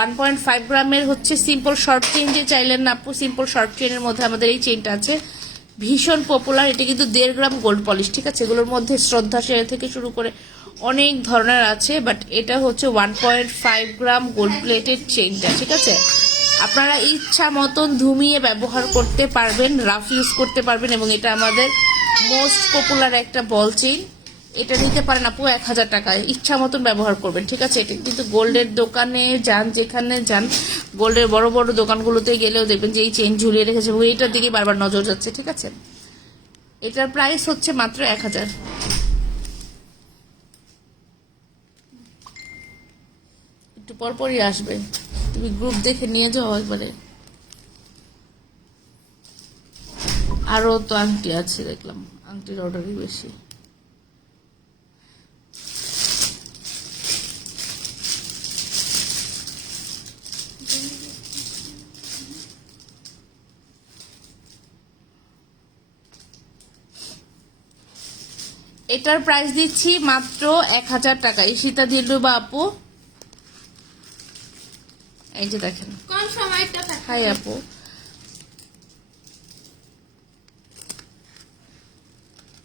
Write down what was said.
1.5 গ্রামের হচ্ছে simple short chain যে চাইলেন না আপু, সিম্পল শর্ট চেইনের মধ্যে আমাদের এই চেইনটা আছে, ভীষণ পপুলার। এটা কিন্তু 1.5 গ্রাম গোল্ড পলিশ, ঠিক আছে। এগুলোর মধ্যে শ্রদ্ধা শেয়ার থেকে শুরু করে অনেক ধরনের আছে, বাট এটা হচ্ছে 1.5 গ্রাম গোল্ড প্লেটেড চেইনটা, ঠিক আছে। আপনারা ইচ্ছা মতন ধুমিয়ে ব্যবহার করতে পারবেন, রাফ ইউজ করতে পারবেন, এবং এটা আমাদের মোস্ট পপুলার একটা বল চেইন। এটা নিতে পারেন আপু 1000 টাকায়, ইচ্ছা মতন ব্যবহার করবেন, ঠিক আছে। এটা কিন্তু গোল্ডের দোকানে যান, যেখানে যান, গোল্ডের বড় বড় দোকানগুলোতে গেলেও দেখবেন যে এই চেইন ঝুলিয়ে রেখেছে এবং এইটার দিকে বারবার নজর যাচ্ছে, ঠিক আছে। এটার প্রাইস হচ্ছে মাত্র 1000। একটু পরপরই আসবে, তুমি গ্রুপ দেখে নিয়ে যাও একবারে। আরো তো আংটি আছে দেখলাম, আংটির অর্ডারই বেশি। এটার প্রাইস দিচ্ছি মাত্র 1000 টাকা। ঈশিতা দিলু বা আপু, এই যে দেখেন, কোন সময়টা হাই আপু,